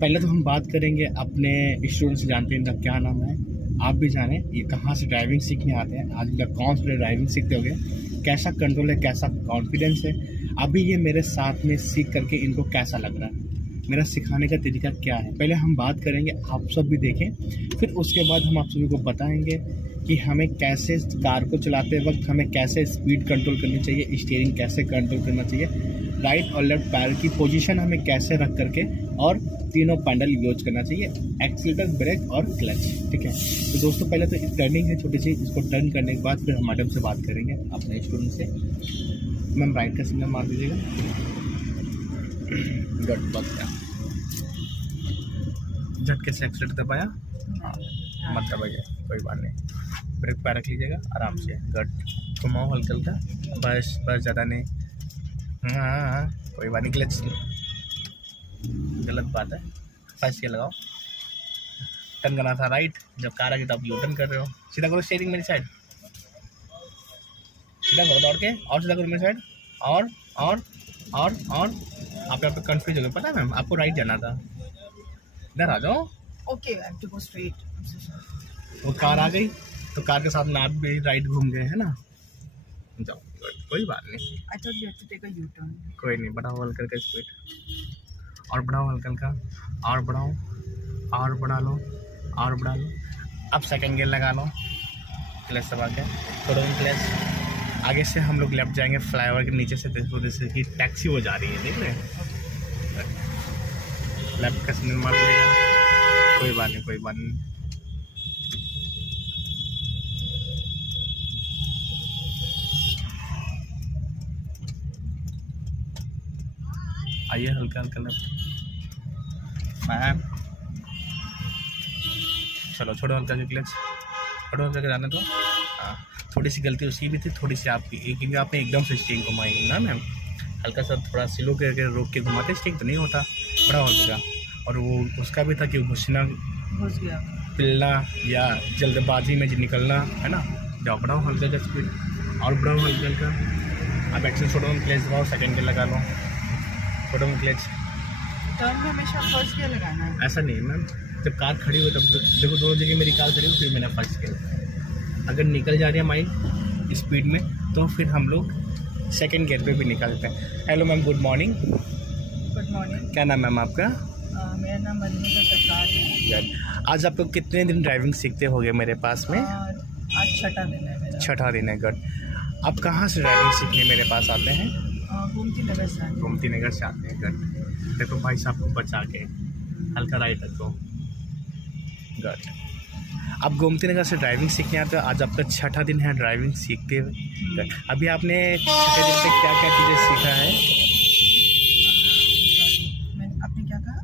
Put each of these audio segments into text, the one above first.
पहले तो हम बात करेंगे अपने स्टूडेंट से, जानते हैं इनका क्या नाम है, आप भी जानें ये कहाँ से ड्राइविंग सीखने आते हैं, आज इनका कौन सा ड्राइविंग सीखते होंगे, कैसा कंट्रोल है, कैसा कॉन्फिडेंस है, अभी ये मेरे साथ में सीख करके इनको कैसा लग रहा है, मेरा सिखाने का तरीका क्या है। पहले हम बात करेंगे, आप सब भी देखें, फिर उसके बाद हम आप सभी को बताएंगे कि हमें कैसे कार को चलाते वक्त हमें कैसे स्पीड कंट्रोल करनी चाहिए, स्टीयरिंग कैसे कंट्रोल करना चाहिए, राइट और लेफ्ट पैर की पोजीशन हमें कैसे रख करके, और तीनों पैडल यूज करना चाहिए, एक्सीलरेटर, ब्रेक और क्लच। ठीक है, तो दोस्तों पहले तो टर्निंग है छोटी सी, इसको टर्न करने के बाद फिर हम मैडम से बात करेंगे अपने स्टूडेंट से। मैम राइट का सिग्नल मार दीजिएगा। गुड, बहुत अच्छा, झटके से एक्सीलरेटर दबाया, हाँ मत दबाइए, कोई बात नहीं, ब्रेक पैर रख लीजिएगा आराम से, गुड, घुमाओ हल्का हल्का, बस बस, ज़्यादा नहीं, हाँ कोई बात नहीं, क्लच गलत बात है, फर्स्ट गियर लगाओ, टर्न करना था राइट, जब कार आ गई तो आप यू टर्न कर रहे हो, सीधा करो स्टीयरिंग मेरी साइड, सीधा करो दौड़ के, और सीधा करो मेरी साइड, और आप यहाँ पे कंफ्यूज हो गए, पता है मैम आपको राइट जाना था, इधर आ जाओ। Okay, I have to go straight. I'm so sorry. वो कार आ गई तो कार के साथ में आप भी राइट घूम गए, है ना, जाओ कोई बात नहीं, I thought you have to take a U-turn. कोई नहीं, बढ़ाओ हल्का का स्पीड, और बढ़ाओ हल्का का, और बढ़ाओ, और बढ़ा लो, और बढ़ा लो, अब सेकंड गियर लगा लो, क्लच दबा के छोड़ो क्लच, आगे से हम लोग लेफ्ट जाएंगे, फ्लाईओवर के नीचे से देखो जैसे कि टैक्सी वो जा रही है, देख रहे हैं, लेफ्ट का सिग्नल मार दीजिएगा, कोई बात नहीं, कोई बात नहीं, आइए हल्का हल्का लेफ्ट, मैम चलो छोड़ो हल्का के क्लच, छोड़ो हल्का के जाने दो, हाँ थोड़ी सी गलती उसकी भी थी, थोड़ी सी आपकी, क्योंकि आपने एकदम से स्टीयरिंग घुमाई ना मैम, हल्का सा थोड़ा स्लो करके रोक के घुमाते, स्टीयरिंग तो नहीं होता, बड़ा हल्का, और वो उसका भी था कि घुसना, घुस गया, पिलना या जल्दबाजी में निकलना, है ना, जाओ बढ़ाओ हल्का का स्पीड, और बढ़ाओ हल्का हल्का, अब एक्शन छोड़ो, क्लच दबाओ, सेकंड गियर लगा लो, छोड़ो क्लच, टर्न में हमेशा फर्स्ट गियर लगाना है। ऐसा नहीं मैम, जब कार खड़ी हो तब देखो, दोनों जगह मेरी कार खड़ी हो फिर मैंने फर्स्ट गियर, अगर निकल जा रही है माइंड स्पीड में तो फिर हम लोग सेकंड गियर पे भी निकलते हैं। Hello ma'am, good morning. Good morning. क्या नाम मैम आपका? मेरा नाम मधुमिता सरकार है। आज आप लोग कितने दिन ड्राइविंग सीखते होगे मेरे पास में? आज छठा दिन है मेरा। छठा दिन है, गुड। आप कहाँ से ड्राइविंग सीखने मेरे पास आते हैं? गोमती नगर से। गोमती नगर से आते हैं, गुड। देखो भाई साहब को बचा के हल्का राइट रखो, गुड। आप गोमती नगर से ड्राइविंग सीखने आते हो, आज आपका छठा दिन है ड्राइविंग सीखते हुए, गुड। अभी आपने छठे दिन पे क्या क्या चीज़ें सीखा है? आपने क्या कहा?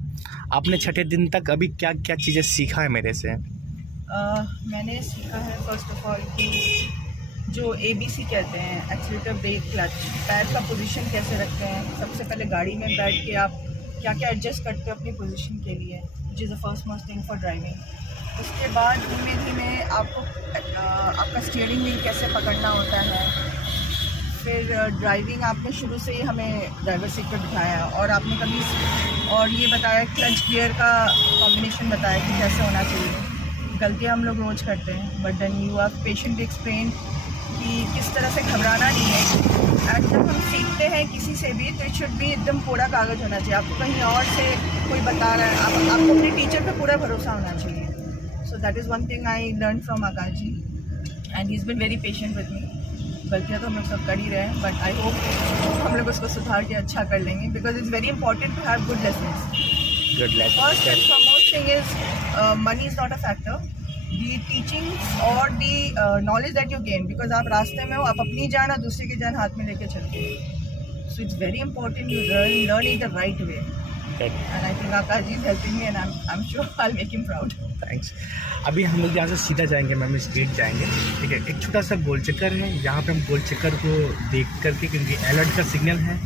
आपने छठे दिन तक अभी क्या क्या चीज़ें सीखा है मेरे से? मैंने सीखा है फर्स्ट ऑफ ऑल कि जो ABC कहते हैं, एक्सीलरेटर, ब्रेक, क्लच, पैर का पोजीशन कैसे रखते हैं। सबसे पहले गाड़ी में बैठ के आप क्या क्या एडजस्ट करते हो अपनी पोजीशन के लिए, which is the first most thing for driving. उसके बाद धीमे धीमे आपको आपका स्टीयरिंग व्हील कैसे पकड़ना होता है। फिर ड्राइविंग आपने शुरू से ही हमें ड्राइवर सीट पर बिठाया और आपने कभी और ये बताया क्लच गियर का कॉम्बिनेशन बताया कि कैसे होना चाहिए। गलतियाँ हम लोग रोज़ करते हैं, but then you are patiently explain कि किस तरह से घबराना नहीं है। एंड जब हम सीखते हैं किसी से भी तो इट शुड बी एकदम पूरा कागज़ होना चाहिए। आपको कहीं और से कोई बता रहा है, आपको अपने टीचर पे पूरा भरोसा होना चाहिए। So that is one thing I learn from Aakash ji, and he is been very patient with me. गलतियाँ तो हम लोग सब कर ही रहे हैं, बट आई होप हम लोग उसको सुधार के अच्छा कर लेंगे, because it's very important to have good lessons. First and foremost thing is money is not a factor, the teachings और the knowledge that you gain, because आप रास्ते में हो, आप अपनी जान और दूसरे की जान हाथ में लेके चलते हो। So it's very important you learn in the right way, and I think Aakash ji is helping me and I am sure I will make him proud. Thanks. अभी हम लोग यहाँ से सीधा जाएंगे मैम, स्ट्रेट जाएंगे, ठीक है। एक छोटा सा गोल चक्कर है, यहाँ पे हम गोल चक्कर को देख करके, क्योंकि अलर्ट का सिग्नल है,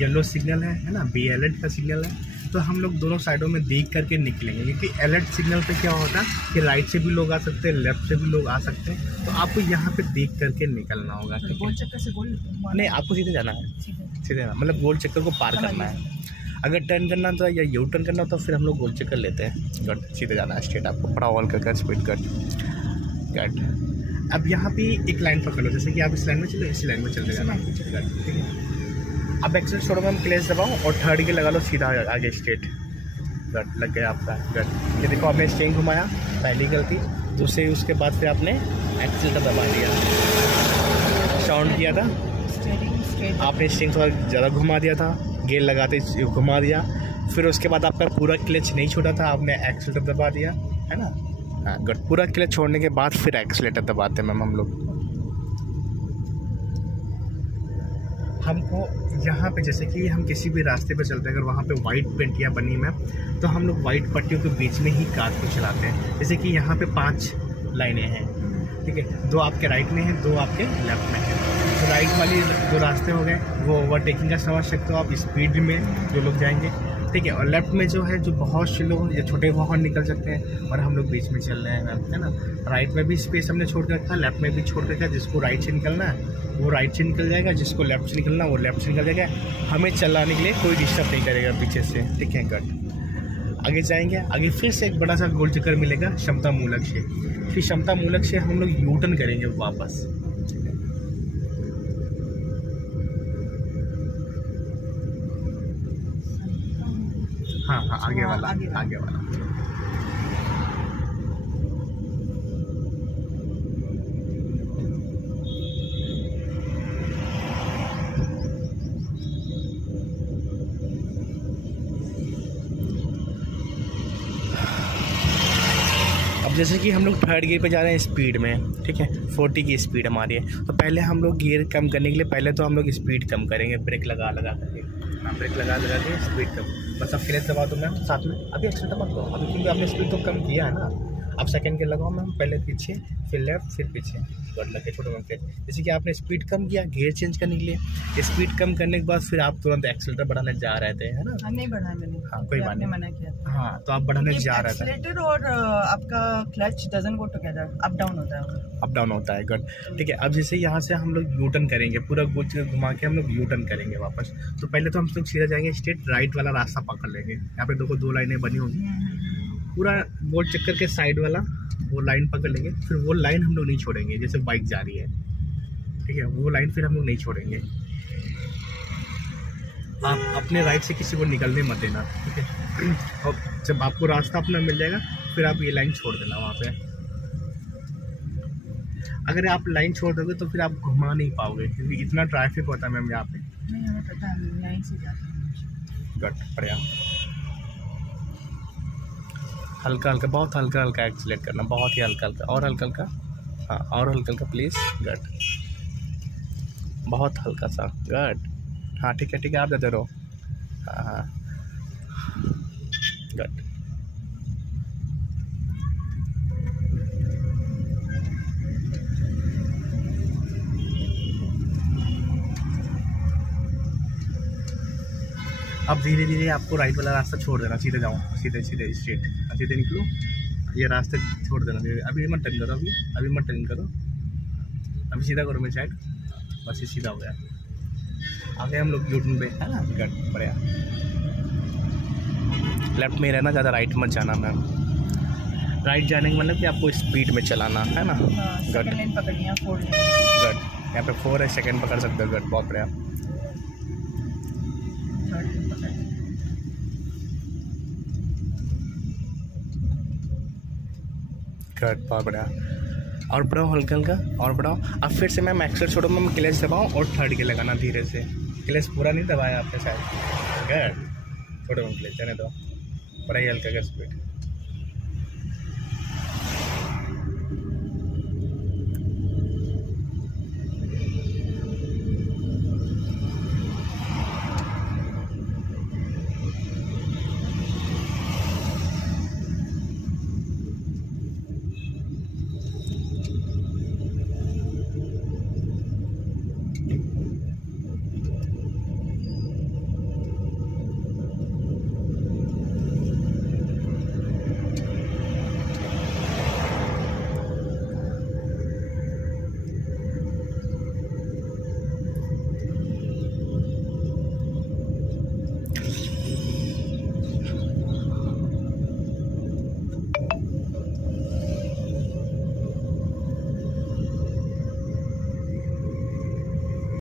येलो सिग्नल है ना, बी अलर्ट का सिग्नल है, तो हम लोग दोनों साइडों में देख करके निकलेंगे, क्योंकि अलर्ट सिग्नल पे क्या होता है कि राइट से भी लोग आ सकते हैं, लेफ्ट से भी लोग आ सकते हैं, तो आपको यहाँ पे देख करके निकलना होगा। गोल चक्कर से गोल नहीं, आपको सीधे जाना है, सीधे मतलब गोल चक्कर को पार करना है। अगर टर्न करना तो या यू टर्न करना तो फिर हम लोग गोल चक्कर लेते हैं। गट सीधे जाना है स्ट्रेट, आपको बड़ा ऑल कर स्पीड गट। अब यहाँ पे एक लाइन पकड़ लो, जैसे कि आप इस लाइन में चलो, इसी लाइन में चलते जाना, ठीक है। अब एक्सेलेरेटर छोड़ो, हम क्लच दबाओ और थर्ड गियर लगा लो, सीधा आगे स्ट्रेट। गट लग गया आपका गट। ये देखो आपने स्टेरिंग घुमाया, पहली गलती। दूसरी उसके बाद फिर आपने एक्सेलेरेटर दबा दिया, साउंड किया था, आपने स्टेरिंग थोड़ा ज़्यादा घुमा दिया था, गियर लगाते घुमा दिया। फिर उसके बाद आपका पूरा क्लच नहीं छोड़ा था, आपने एक्सेलेरेटर दबा दिया, है ना। हाँ गट। पूरा क्लच छोड़ने के बाद फिर एक्सेलेरेटर दबाते हैं मैम हम लोग। हमको यहाँ पे जैसे कि हम किसी भी रास्ते पे चलते हैं, अगर वहाँ पे वाइट पट्टियाँ बनी मैम, तो हम लोग वाइट पट्टियों के बीच में ही कार को चलाते हैं। जैसे कि यहाँ पे 5 लाइनें हैं, ठीक है, 2 आपके राइट में हैं, 2 आपके लेफ्ट में हैं। तो राइट वाली 2 रास्ते हो गए, वो ओवरटेकिंग का समझ सकते हो आप, स्पीड में जो लोग जाएंगे, ठीक है। और लेफ्ट में जो है, जो बहुत स्लो या छोटे वाहन निकल सकते हैं, और हम लोग बीच में चल रहे हैं मैम, है ना। राइट में भी स्पेस हमने छोड़ के रखा, लेफ्ट में भी छोड़ के रखा। जिसको राइट से निकलना है वो राइट से निकल जाएगा, जिसको लेफ्ट से निकलना है वो लेफ्ट से निकल जाएगा। हमें चलाने के लिए कोई डिस्टर्ब नहीं करेगा पीछे से, ठीक है। कट आगे जाएंगे, आगे फिर से एक बड़ा सा गोल चक्कर मिलेगा क्षमता मूलक से। फिर क्षमता मूलक से हम लोग यू टर्न करेंगे वापस। हाँ हाँ, आगे वाला, आगे वाला। अब जैसे कि हम लोग थर्ड गियर पे जा रहे हैं स्पीड में, ठीक है, 40 की स्पीड हमारी है। तो पहले हम लोग गियर कम करने के लिए पहले तो हम लोग स्पीड कम करेंगे, ब्रेक लगा करके। हाँ, ब्रेक लगा के स्पीड कम। बस अब क्लच दबा दो मैम साथ में, अभी एक्सीलेटर मत दो अभी, क्योंकि आपने स्पीड तो कम किया है ना। अब सेकंड गियर लगाओ मैम, पहले पीछे, फिर लेफ्ट, फिर पीछे, गट लग के छोटे मैम क्लच। जैसे कि आपने स्पीड कम किया, गियर चेंज करने के लिए स्पीड कम करने के बाद फिर आप तुरंत एक्सीलेटर बढ़ाने जा रहे थे, है ना। नहीं बढ़ाया मैंने, हाँ कोई बात नहीं, मना किया था। हाँ तो आप बढ़ाने जा रहे थे। एक्सीलेटर और आपका clutch doesn't go together, up down होता है, अप डाउन होता है। गट, ठीक है। अब जैसे यहाँ से हम लोग यू टर्न करेंगे, पूरा गोल चक्कर घुमा के हम लोग यू टर्न करेंगे वापस। तो पहले तो हम लोग सीधा जाएंगे स्ट्रेट, राइट वाला रास्ता पकड़ लेंगे। यहाँ पे देखो 2 लाइनें बनी होगी, पूरा गोल चक्कर के साइड वाला वो लाइन पकड़ लेंगे। फिर वो लाइन हम लोग नहीं छोड़ेंगे, जैसे बाइक जा रही है, ठीक है, वो लाइन फिर हम लोग नहीं छोड़ेंगे। आप अपने राइट से किसी को निकलने मत देना, ठीक है। और जब आपको रास्ता अपना मिल जाएगा फिर आप ये लाइन छोड़ देना वहाँ पे। अगर आप लाइन छोड़ दोगे तो फिर आप घुमा नहीं पाओगे, क्योंकि इतना ट्रैफिक होता है मैम यहाँ पे। नहीं हमें पता है, हम यहीं से जाते हैं। गट बढ़िया, हल्का हल्का, बहुत हल्का हल्का एक्सीलेट करना, बहुत ही हल्का हल्का, और हल्का हल्का, हाँ और हल्का हल्का प्लीज़। गट, बहुत हल्का सा, गट, हाँ ठीक है, आप जाते रहो। हाँ हाँ, गट। अब धीरे धीरे आपको राइट वाला रास्ता छोड़ देना, सीधे जाओ, सीधे सीधे स्ट्रेट, सीधे निकलो, ये रास्ते छोड़ देना धीरे। अभी मत टर्न करो, अभी मत टर्न करो, अभी सीधा करो मेरी साइड, बस ये सीधा हो गया। आगे हम लोग यूटर्न पे, है ना। गट बढ़िया, लेफ्ट में रहना, ज़्यादा राइट मत जाना मैम। राइट जाने का मतलब कि आपको स्पीड में चलाना है ना। गट लाइन पकड़नी है, 4 लेन। गट, यहाँ पे 4 है, सेकंड पकड़ सकते हो। गट बहुत बढ़िया, गट बहुत बढ़िया। और बढ़ाओ हल्का हल्का, और बढ़ाओ। अब फिर से मैम एक्सेलेरेटर छोड़ो मैम, क्लच दबाओ और थर्ड गियर लगाना धीरे से। क्लच पूरा नहीं दबाया आपने शायद, गट छोड़ो मैम, क्लच जाने दो, बड़ा ही हल्का का स्पीड।